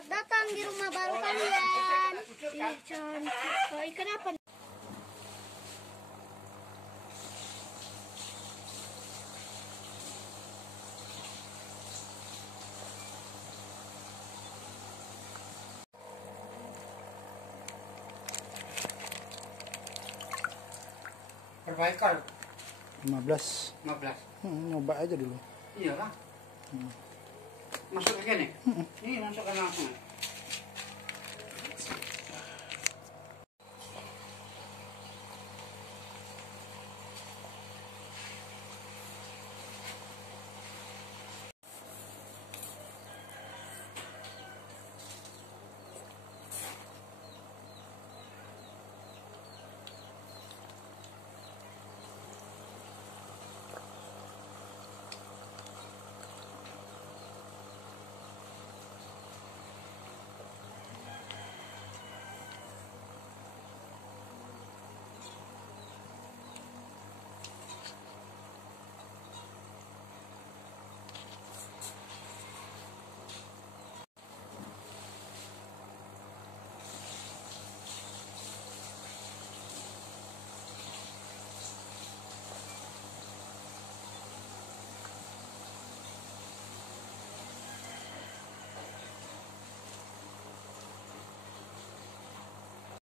Selamat datang di rumah baru kalian. Ih, cantik. Oh, ikan apa? Berapa ekor? 15. 15. Nyoba aja dulu. Iya lah. Masuk ke sini? Ini masukkan langsung.